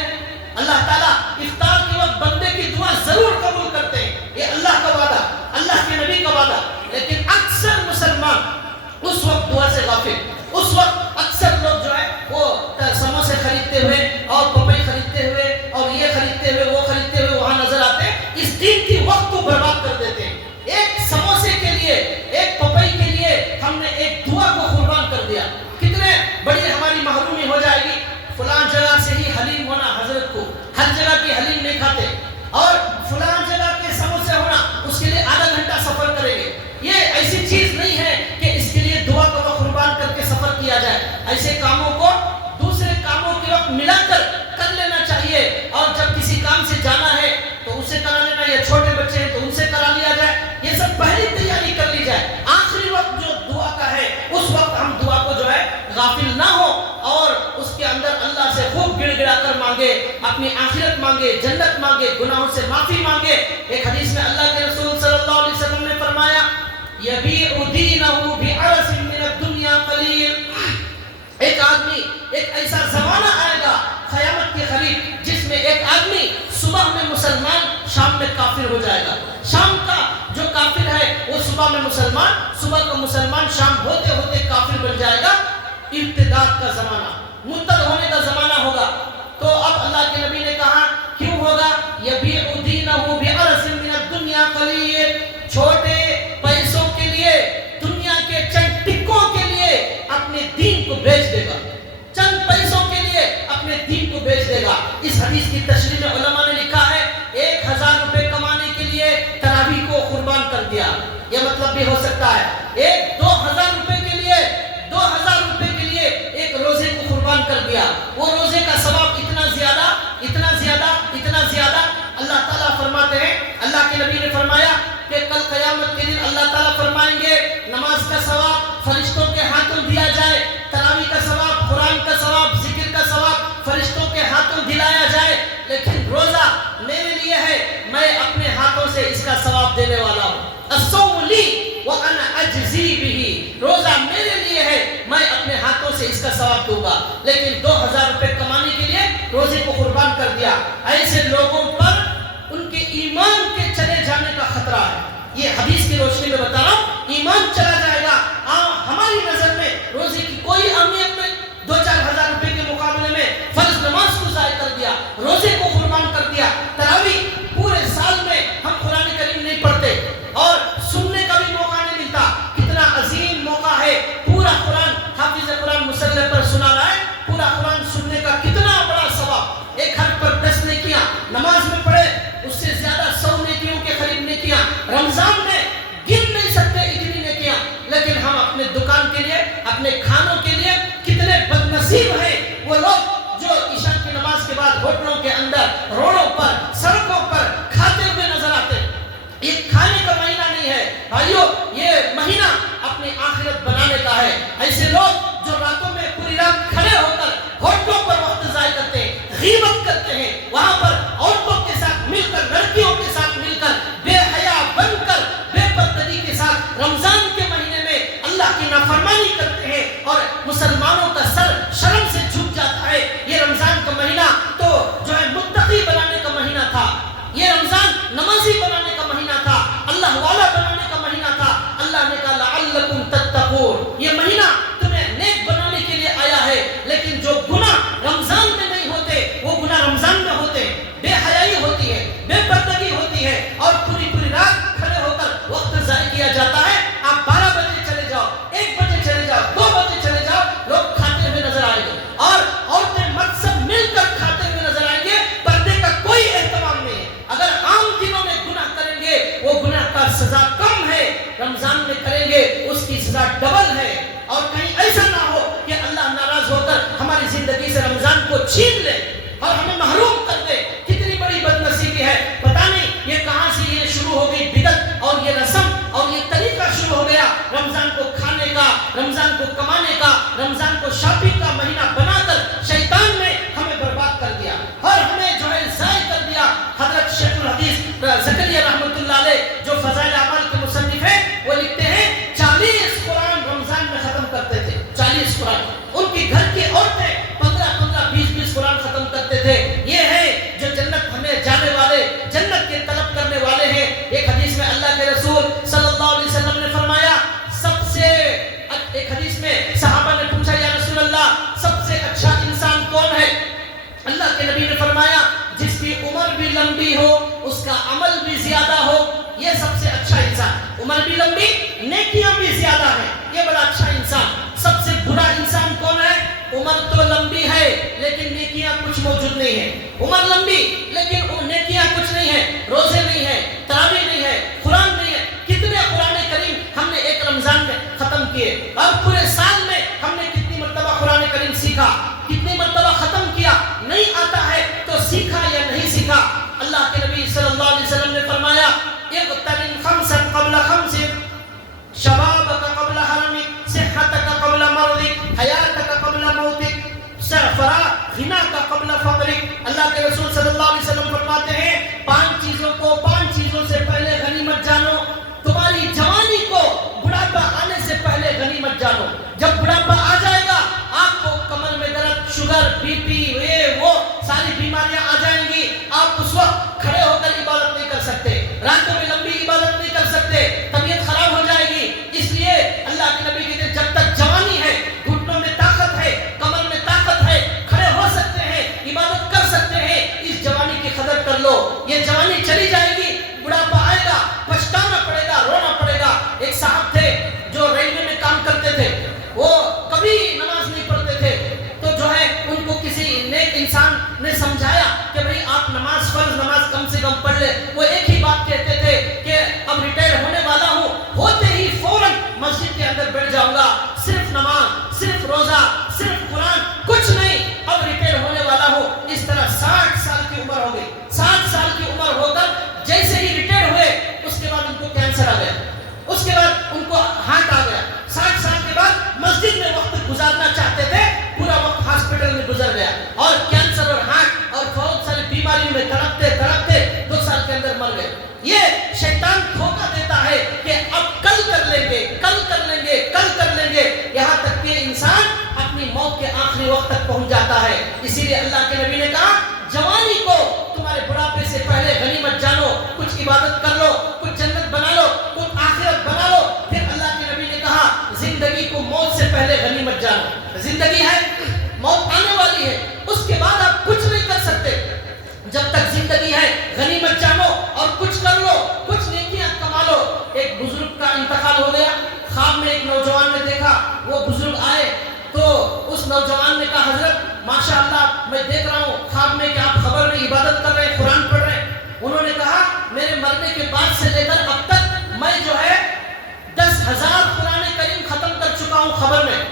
اللہ تعالیٰ افطار کے وقت بندے کی دعا ضرور قبول کرتے ہیں، یہ اللہ کا وعدہ، اللہ کے نبی کا وعدہ۔ لیکن اکثر مسلمان اس وقت دعا سے غافل، اس وقت اکثر لوگ جو ہے وہ سموسے خریدتے ہوئے اور پپئی خریدتے ہوئے اور یہ خریدتے ہوئے وہ خریدتے ہوئے وہاں نظر آتے ہیں، اس قیمتی وقت کو برباد کر دیتے ہیں۔ ایک سموسے کے لیے، ایک پپئی کے لیے ہم نے ایک دعا کو قربان کر دیا، کتنے بڑی ہماری محرومی ہو جائے گی۔ فلاں جگہ سے ہی حلیم ہونا، حضرت کو ہر جگہ کی حلیم نہیں کھاتے، اور فلاں جگہ کے سموسے ہونا اس کے لیے آدھا گھنٹہ سفر کریں گے، یہ ایسی چیز نہیں ہے کہ اس کے لیے دعا کو قربان کر کے سفر کیا جائے۔ ایسے کاموں کو دوسرے کاموں کے وقت ملا کر لینا چاہیے، اور جب کسی کام سے جانا ہے تو اسے کرا لینا، یا چھوٹے بچے ہیں تو ان سے کرا لیا جائے، یہ سب پہلی تیاری کر لی جائے۔ آخری وقت جو دعا کا ہے اس وقت ہم دعا کو جو ہے غافل نہ ہو، اور اس کے اندر اللہ سے خوب گڑ گڑا کر مانگے، اپنی آخرت مانگے، جنت مانگے، گناہوں سے معافی مانگے۔ ایک حدیث میں اللہ کے رسول صلی اللہ علیہ وسلم نے فرمایا یبیع دینہ بعرض من الدنیا قلیل، ایک آدمی، ایک ایسا زمانہ آئے گا قیامت کے قریب جس میں ایک آدمی صبح میں مسلمان شام میں کافر ہو جائے گا۔ شام کا جو کافر ہے وہ صبح میں مسلمان، صبح کا مسلمان شام ہوتے ہوتے کافر بن جائے گا۔ ارتداد کا زمانہ، مرتد ہونے کا زمانہ ہوگا۔ تو اب اللہ کے نبی نے کہا کیوں ہوگا؟ یبیع دینہ بعرض من الدنیا قلیل، چھوٹے پیسوں کے لیے، دنیا کے چند ٹکوں کے لیے اپنے کا ثواب, ذکر کا ثواب فرشتوں کے ہاتھوں دلایا جائے, لیکن روزہ میرے لیے ہے, میں اپنے ہاتھوں سے اس کا ثواب دینے والا ہوں. الصوم لی وانا اجزی بہ, روزہ میرے لیے ہے, میں اپنے ہاتھوں سے اس کا ثواب دوں گا. لیکن 2000 روپے کمانے کے لیے روزے کو قربان کر دیا. ایسے لوگوں پر ان کے ایمان کے چلے جانے کا خطرہ ہے. یہ حدیث کی روشنی میں بتا رہا ہوں, ایمان چلا جائے گا. ہماری نظر میں روزے کی کوئی اہمیت نہیں, 2-4 ہزار روپے کے مقابلے میں فرض نماز کو ضائع کر دیا, روزے کو قربان کر دیا. تراویح پورے سال میں ہم قرآن کریم نہیں پڑھتے اور سننے کا بھی موقع نہیں ملتا. کتنا عظیم موقع ہے, پورا قرآن حافظ قرآن مصلی پر سنا رہا ہے, پورا قرآن سننے کا کتنا بڑا ثواب. ایک حرف پر 10 نیکیاں, نماز میں پڑھے اس سے زیادہ 100 نیکیوں کے قریب نیکیاں. رمضان میں گن نہیں سکتے اتنی نیکیاں. لیکن ہم اپنے دکان کے لیے, اپنے کھانوں کے لیے کتنے بد نصیب ہیں وہ لوگ جو عشاء کی نماز کے بعد ہوٹلوں کے اندر, روڈوں پر, سڑکوں پر کھاتے ہوئے نظر آتے. یہ کھانے کا مہینہ نہیں ہے بھائیو, یہ مہینہ اپنی آخرت بنانے کا ہے. ایسے لوگ جو راتوں میں پوری رات کھڑے ہو کر ہوٹلوں پر وقت ضائع کرتے ہیں, غیبت کرتے ہیں, وہاں پر عورتوں کے ساتھ مل کر, لڑکیوں کے ساتھ مل کر, بے حیا بن کر, بے پردگی کے ساتھ رمضان کے مہینے میں اللہ کی نافرمانی کرتے ہیں اور مسلمانوں کا سر شرم سے جھک جاتا ہے. یہ رمضان کا مہینہ تو جو ہے متقی بنانے کا مہینہ تھا, یہ رمضان نمازی بنانے کا مہینہ تھا, اللہ والا بنانے کا مہینہ تھا. اللہ نے کہا لعلکم تتقون, یہ مہینہ تمہیں نیک بنانے کے لیے آیا ہے. لیکن جو گناہ رمضان میں نہیں ہوتے وہ گناہ رمضان میں ہوتے ہیں. بے حیائی ہوتی ہے, بے پردگی ہوتی ہے اور پوری رات کھڑے ہو کر وقت ضائع کیا جاتا ہے. آپ 12 بجے چلے جاؤ, 1 بجے چلے جاؤ, 2 بجے چلے جاؤ, لوگ کھاتے ہوئے نظر آئیں گے اور عورتیں مرد سب مل کر کھاتے ہوئے نظر آئیں گے. پردے کا کوئی اہتمام نہیں ہے. اگر عام دنوں میں گناہ کریں گے وہ گناہ کا سزا کم ہے, رمضان میں کریں گے اس کی سزا ڈبل ہے. اور کہیں ایسا نہ ہو کہ اللہ ناراض ہو کر ہماری زندگی سے رمضان کو چھین لے اور ہمیں محروم کر دے. کتنی بڑی بد نصیبی ہے. پتہ نہیں یہ کہاں سے یہ شروع ہو گئی بدعت اور یہ رسم اور یہ طریقہ شروع ہو گیا رمضان کو کھانے کا, رمضان کو کمانے کا, رمضان کو شاپنگ کا مہینہ بنا کر شیطان نے ہمیں برباد کر دیا اور ہمیں جو ہے ضائع کر دیا. حضرت شیخ الحدیث زکریا رحمۃ اللہ علیہ جو فضائل اعمال کے مصنف ہیں, وہ لکھتے ہیں 40 قرآن رمضان میں ختم کرتے تھے. 40 قرآن. ان کی گھر کی عورتیں 15-15, 20-20 قرآن ختم کرتے تھے. یہ ہے جو جنت ہمیں جانے والے, جنت کے طلب کرنے والے ہیں. ایک حدیث میں اللہ کے رسول صلی اللہ علیہ وسلم نے فرمایا, سب سے ایک حدیث میں صحابہ نے پوچھا یا رسول اللہ سب سے اچھا انسان کون ہے؟ اللہ کے نبی نے فرمایا جس کی عمر بھی لمبی ہو, اس کا عمل بھی زیادہ ہو, یہ سب سے اچھا انسان. عمر بھی لمبی, نیکیاں بھی زیادہ ہیں, یہ بڑا اچھا انسان. سب سے برا انسان کون ہے؟ عمر تو لمبی ہے لیکن نیکیاں کچھ موجود نہیں ہیں. عمر لمبی لیکن نیکیاں کچھ نہیں ہیں, روزے نہیں ہیں, تراویح نہیں ہے, قرآن نہیں ہے. کتنے قرآن کریم ہم نے ایک رمضان میں ختم کیے اور پورے سال میں ہم نے کتنی مرتبہ قرآن کریم سیکھا, کتنی مرتبہ ختم کیا. نہیں آتا ہے تو سیکھا یا نہیں سیکھا. اللہ کے نبی صلی اللہ علیہ وسلم نے فرمایا اغتنم خمسا قبل خمس, شبابك قبل حرمك, صحتك قبل مرضك, حياتك قبل موتك, غناك قبل فقرك. اللہ کے رسول صلی اللہ علیہ وسلم فرماتے ہیں 5 چیزوں کو 5 چیزوں سے پہلے غنیمت جانو. تمہاری جوانی کو بڑھاپا آنے سے پہلے غنیمت جانو. جب بڑھاپا آ جائے گا آپ کو کمر میں درد, شوگر, بی پی, وہ ساری بیماریاں آ جائیں گی. آپ اس وقت کھڑے ہو کر عبادت نہیں کر سکتے, راتوں میں لمبی عبادت نہیں کر سکتے, طبیعت خراب ہو جائے گی. اس لیے اللہ کے نبی کہتے ہیں جب تک جوانی ہے, گھٹنوں میں طاقت ہے, کمر میں طاقت ہے, کھڑے ہو سکتے ہیں, عبادت کر سکتے ہیں, اس جوانی کی قدر کر لو. یہ جوانی چلی جائے گی, بڑھاپا آئے گا, پچھتانا پڑے گا, رونا پڑے گا. ایک صاحب تھے جو ریلوے میں کام کرتے تھے, وہ کبھی نماز نہیں پڑھتے تھے. تو جو ہے ان کو کسی نیک انسان نے سمجھایا کہ بھئی آپ نماز, فرض نماز کم سے کم پڑھ لیں. وہ ایک ہی بات کہتے تھے کہ اب ریٹائر ہونے والا ہوں, ہوتے ہی فوراً مسجد کے اندر بیٹھ جاؤں گا, صرف نماز, صرف روزہ, صرف قرآن, کچھ نہیں, اب ریٹائر ہونے والا ہوں. اس طرح 60 سال کی عمر ہو گئی. 60 سال کی عمر ہو کر جیسے ہی ریٹائر ہوئے اس کے بعد ان کو کینسر آ گیا, اس کے بعد ان کو ہارٹ آ گیا. 60 سال کے بعد مسجد میں وقت گزارنا چاہتے تھے, پورا وقت وقت تک پہنچ جاتا ہے. اسی لیے اللہ کے نبی نے کہا جوانی کو تمہارے بڑھاپے سے پہلے غنیمت جانو, کچھ عبادت کر لو, کچھ جنت بنا لو, کچھ آخرت بنا لو. پھر اللہ کے نبی نے کہا زندگی کو موت سے پہلے غنیمت جانو. زندگی ہے, موت آنے والی ہے, اس کے بعد آپ کچھ نہیں کر سکتے. جب تک زندگی ہے غنیمت جانو اور کچھ کر لو, کچھ نیکیاں کما لو. ایک بزرگ کا انتقال ہو گیا, خواب میں ایک نوجوان نے دیکھا, وہ بزرگ آئے تو اس نوجوان نے کہا حضرت ماشاء اللہ میں دیکھ رہا ہوں خواب میں کہ آپ خبر میں عبادت کر رہے ہیں, قرآن پڑھ رہے ہیں. انہوں نے کہا میرے مرنے کے بعد سے لے کر اب تک میں جو ہے 10,000 قرآن کریم ختم کر چکا ہوں خبر میں,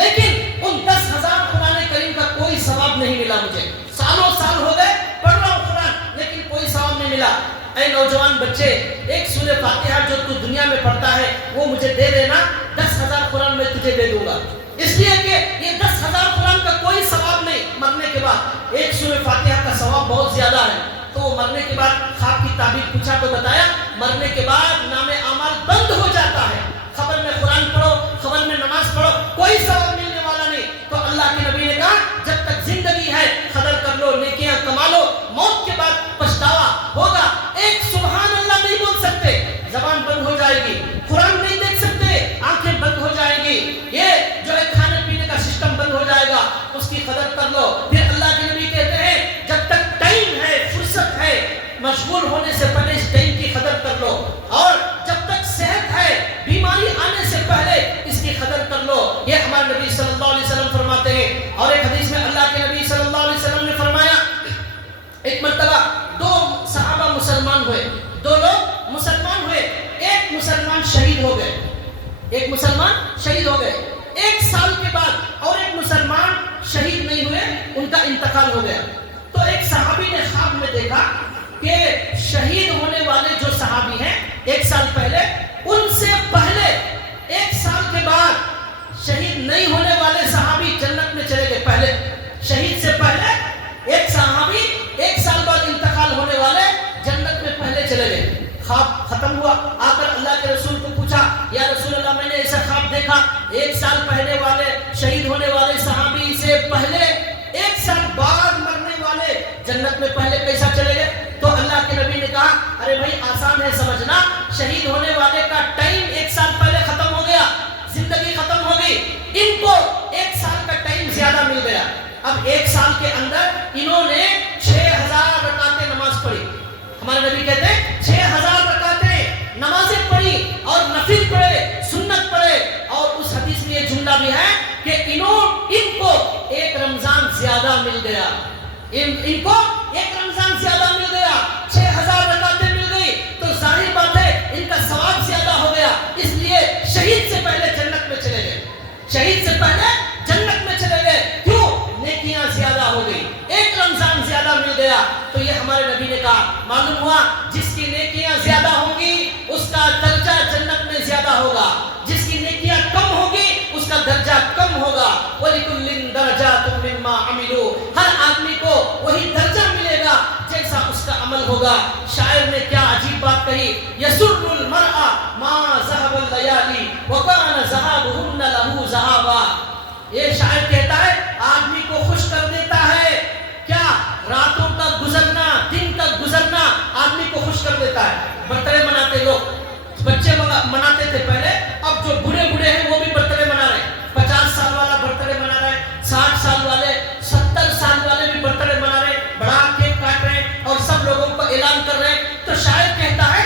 لیکن ان 10,000 قرآن کریم کا کوئی ثواب نہیں ملا مجھے. سالوں سال ہو گئے پڑھ رہا ہوں قرآن لیکن کوئی ثواب نہیں ملا. اے نوجوان بچے, ایک سورہ فاتحہ جو تو دنیا میں پڑھتا ہے وہ مجھے دے دینا, 10,000 قرآن میں تجھے دے دوں گا. اس لیے کہ یہ 10,000 قرآن کا کوئی ثواب نہیں. مرنے کے بعد ایک سورہ فاتحہ کا ثواب بہت زیادہ ہے. تو وہ مرنے کے بعد خواب کی تعبیر پوچھا تو بتایا مرنے کے بعد نام اعمال بند ہو جاتا ہے. خبر میں قرآن پڑھو, خبر میں نماز پڑھو, کوئی ثواب ملنے والا نہیں. تو اللہ کے نبی نے کہا جب تک زندگی ہے قدر کر لو, نیکیاں کما لو, موت کے بعد پچھتاوا ہوگا. ایک سبحان اللہ نہیں بول سکتے, زبان بند ہو جائے گی. قرآن نہیں دیکھ سکتے, آنکھیں بند ہو جائیں گی. یہ جو ہے کھانے پینے کا سسٹم بند ہو جائے گا, اس کی قدر کر لو. پھر اللہ کے نبی کہتے ہیں جب تک ٹائم ہے, فرصت ہے, مشغول ہونے سے پہلے اس ٹائم کی قدر کر لو. اور جب تک صحت ہے, بیماری آنے سے پہلے اس کی قدر کر لو. یہ ہمارے نبی صلی اللہ علیہ وسلم فرماتے ہیں. اور ایک حدیث میں اللہ کے نبی صلی اللہ علیہ وسلم نے فرمایا ایک مرتبہ 2 صحابہ مسلمان ہوئے, 2 لوگ مسلمان ہوئے, ایک مسلمان شہید ہو گئے, ایک مسلمان شہید ہو گئے. 1 سال کے بعد اور ایک مسلمان شہید نہیں ہوئے, ان کا انتقال ہو گیا. تو ایک صحابی نے خواب میں دیکھا کہ شہید ہونے والے جو صحابی ہیں 1 سال پہلے, ان سے پہلے 1 سال کے بعد شہید نہیں ہونے والے صحابی جنت میں چلے گئے. پہلے شہید سے پہلے ایک صحابی 1 سال بعد انتقال ہونے والے جنت میں پہلے چلے گئے. خواب ختم ہوا, آ کر اللہ کے رسول کو پوچھا یا رسول اللہ میں نے ایسا خواب دیکھا 1 سال پہلے والے شہید ہونے والے صحابی سے پہلے 1 سال بعد مرنے والے جنت میں پہلے کیسا چلے گئے. تو اللہ کے نبی نے کہا ارے بھائی آسان ہے سمجھنا, شہید ہونے والے کا ٹائم 1 سال پہلے ختم ہو گیا, زندگی ختم ہو گئی, ان کو 1 سال کا ٹائم زیادہ مل گیا. اب 1 سال کے اندر انہوں نے 6,000 رکعتیں نماز پڑھی. ہمارے نبی کہتے ہیں 6,000 رکعتیں نمازیں پڑھی اور نفل پڑھے, سنت پڑھے. اور اس حدیث میں یہ جملہ بھی ہے کہ ان کو 1 رمضان زیادہ مل گیا, ان کو 1 رمضان زیادہ مل گیا, 6,000 رکعتیں مل گئی. تو ظاہر بات ہے ان کا ثواب زیادہ ہو گیا. اس لیے شہید سے پہلے جنت میں چلے گئے, شہید سے پہلے جنت میں چلے گئے. کیوں؟ نیکیاں زیادہ ہو گئی, 1 رمضان زیادہ مل گیا. تو یہ ہمارے نبی نے کہا معلوم ہوا جس کی نیکیاں زیادہ ہوں گی اس کا درجہ جنت میں زیادہ ہوگا, جس کی نیکیاں کم ہوگی اس کا درجہ کم ہوگا. وَلِكُلٍّ دَرَجَاتٌ مِّمَّا عَمِلُوا, ہر آدمی کو وہی درجہ ملے گا جیسا اس کا عمل ہوگا. شاعر نے کیا عجیب بات کہی, يَسُرُّ الْمَرْءَ مَا ذَهَبَ اللَّيَالِي وَكَانَ ذَهَابُهُنَّ لَهُ ذَهَابًا. یہ شاعر کہتا ہے آدمی کو خوش کر دیتا ہے کیا, راتوں کا گزرنا, دن کا گزرنا آدمی کو خوش کر دیتا ہے. برتھ ڈے مناتے لوگ, بچے مناتے تھے پہلے, اب جو بوڑھے ہیں وہ بھی برتھ ڈے منا رہے ہیں. 50 سال والا برتھ ڈے منا رہے ہیں, 60 سال والے, 70 سال والے بھی برتھ ڈے منا رہے ہیں, بڑا کیک کاٹ رہے ہیں اور سب لوگوں کو اعلان کر رہے ہیں. تو شاعر کہتا ہے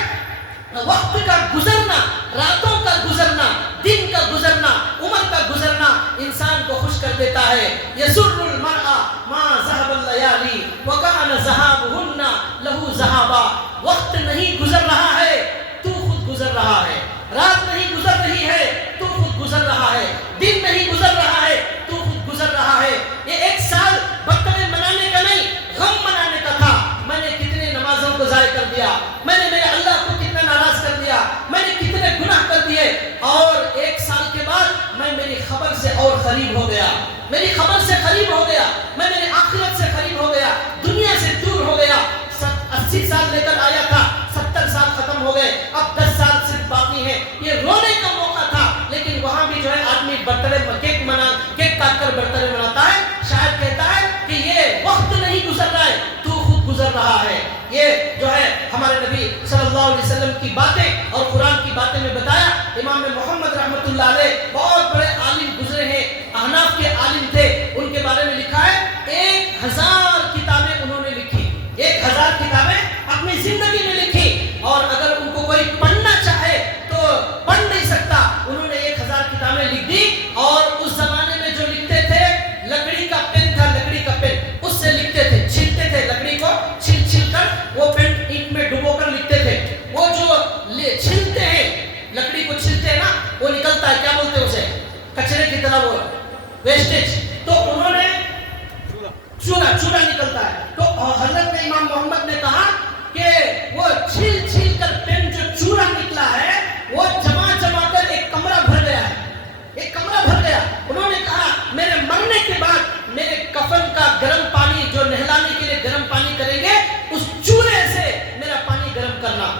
وقت کا گزرنا, راتوں کا گزرنا, دن کا گزرنا, عمر کا گزرنا انسان کو خوش کر دیتا ہے. يَسُرُّ الْمَرْءَ مَا ذَهَبَ اللَّيَالِي وَكَانَ ذَهَابُهُنَّ لَهُ ذَهَابًا. وقت نہیں گزر رہا ہے, تو خود گزر رہا ہے. رات نہیں گزر رہی ہے, تو خود گزر رہا ہے. دن نہیں گزر رہا ہے, تو خود گزر رہا ہے. یہ 1 سال برتھ ڈے منانے کا نہیں, غم منانے کا تھا. میں نے کتنے نمازوں کو ضائع کر دیا, میں نے میرے اللہ کو کتنا ناراض کر دیا, میں نے کتنے گناہ کر دیے. اور 1 سال کے بعد میں میری خبر سے اور قریب ہو گیا, میری خبر سے قریب ہو گیا, میں میرے آخرت سے قریب ہو گیا, دنیا سے دور ہو گیا. 80 سال لے کر آیا تھا, 70 سال ختم ہو گئے, اب 10 سال صرف باقی ہیں. یہ رونے کا موقع تھا, لیکن وہاں بھی جو ہے آدمی برتھ ڈے کیک کاٹ کر برتھ ڈے مناتا ہے. ہمارے نبی صلی اللہ علیہ وسلم کی باتیں اور قرآن کی باتیں میں بتایا. امام محمد رحمۃ اللہ علیہ بہت بڑے عالم گزرے ہیں, احناف کے عالم تھے. ان کے بارے میں لکھا ہے 1000 کتابیں انہوں نے لکھی, 1000 کتابیں اپنی زندگی میں لکھی, اور اگر ان کو کوئی پڑھنا چاہے تو پڑھ نہیں سکتا. انہوں نے 1000 کتابیں لکھ دی, اور اس زمانے میں جو لکھتے تھے لکڑی کا پین تھا, لکڑی کا پین, اس سے لکھتے تھے, چھلتے تھے لکڑی کو, چھل چھل کر وہ پین اینٹ میں ڈبو کر لکھتے تھے. وہ جو چھلتے ہیں, لکڑی کو چھلتے ہیں نا, وہ نکلتا ہے, کیا بولتے ہیں اسے, کچرے کی طرح, وہ ویسٹیج. تو انہوں نے چورا نکلتا ہے. تو حضرت امام محمد نے کہا کہ وہ چھل چھل کر پین جو چورا نکلا ہے وہ جمع کر ایک کمرہ بھر گیا ہے, ایک کمرہ بھر گیا. انہوں نے کہا میرے مرنے کے بعد میرے کفن کا گرم پانی جو نہلانے کے لیے گرم پانی کریں گے, اس چورے سے میرا پانی گرم کرنا,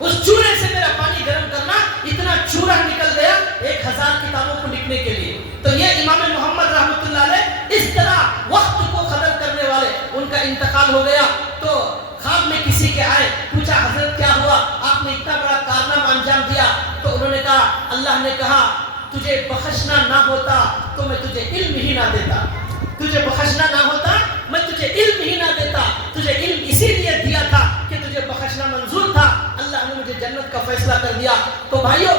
اس چورے سے میرا پانی گرم کرنا. اتنا چورا نکل گیا 1000 کتابوں کو لکھنے کے لیے. تو یہ امام محمد رحمۃ اللہ علیہ اس طرح وقت کو قدر کرنے والے, ان کا انتقال ہو گیا. تو خواب میں کسی کے آئے, پوچھا حضرت کیا ہوا, آپ نے اتنا بڑا کارنامہ انجام دیا. تو انہوں نے کہا اللہ نے کہا تجھے بخشنا نہ ہوتا تو میں تجھے علم ہی نہ دیتا, تجھے بخشنا نہ ہوتا میں تجھے علم ہی نہ دیتا. تجھے علم اسی لیے دیا تھا کہ تجھے بخشنا منظور تھا, اللہ نے مجھے جنت کا فیصلہ کر دیا. تو بھائیو,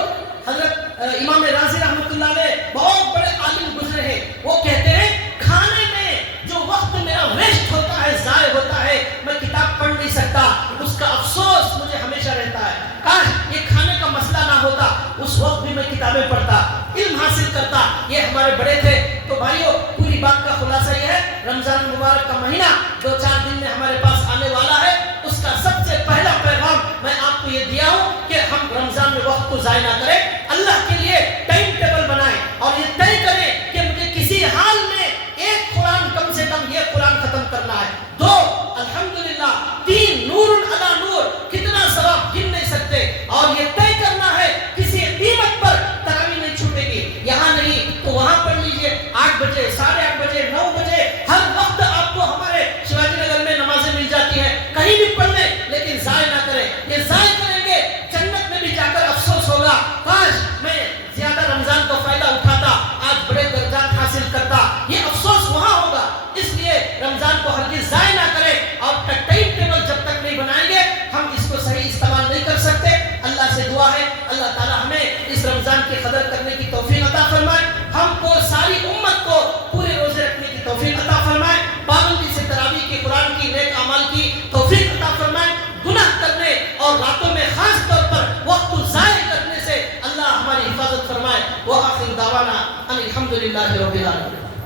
حضرت امام راضی رحمۃ اللہ علیہ بہت بڑے عالم گزرے ہیں. وہ کہتے ہیں کھانے میں جو وقت میرا ویسٹ ہوتا ہے, ضائع ہوتا ہے, میں کتاب پڑھ نہیں سکتا, اس کا افسوس مجھے ہمیشہ رہتا ہے. کاش یہ کھانے کا مسئلہ نہ ہوتا, اس وقت بھی میں کتابیں پڑھتا, علم حاصل کرتا. یہ ہمارے بڑے تھے. تو بھائیو, پوری بات کا خلاصہ یہ ہے, رمضان المبارک کا مہینہ 2-4 دن میں ہمارے پاس آنے والا ہے. اس کا سب سے پہلا پیغام میں آپ کو یہ دیا ہوں کہ ہم رمضان میں وقت کو ضائع نہ کریں, اللہ کے لیے ٹائم ٹیبل بنائیں, اور یہ طے کریں کہ مجھے کسی حال میں 1 قرآن کم سے کم یہ قرآن ختم کرنا ہے, 2 الحمدللہ, 3 نور علی نور, کتنا ثواب گن نہیں سکتے. اور یہ طے کرنا ہے کسی قیمت پر تراویح نہیں چھوٹے گی, یہاں نہیں تو وہاں پڑھ لیجئے, 8 بجے, 8:30 بجے, 9 بجے, ہر وقت آپ کو ہمارے شیواجی نگر میں نمازیں مل جاتی ہیں, کہیں بھی پڑھ لیں, لیکن ضائع نہ کریں. یہ ضائع کریں گے جنت میں بھی جا کر افسوس ہوگا, کاش میں زیادہ رمضان کا فائدہ اٹھاتا, آج بڑے درجات حاصل کرتا, یہ افسوس وہاں ہوگا. اس لیے رمضان کو ہرگز ضائع نہ کریں, اور ٹائم ٹیبل جب تک نہیں بنائیں گے ہم اس کو صحیح استعمال نہیں کر سکتے. اللہ سے دعا ہے اللہ تعالی ہمیں اس رمضان کی قدر کرنے کی توفیق عطا فرمائے, ہم کو ساری امت کو پورے روزے رکھنے کی توفیق عطا فرمائے, پابندی سے تراویح کی, قرآن کی, نیک اعمال کی توفیق عطا فرمائے. گناہ کرنے اور راتوں میں خاص طور پر وقت ضائع کرنے سے اللہ ہماری حفاظت فرمائے. وآخر دعوانا ان الحمد للہ رب العالمین.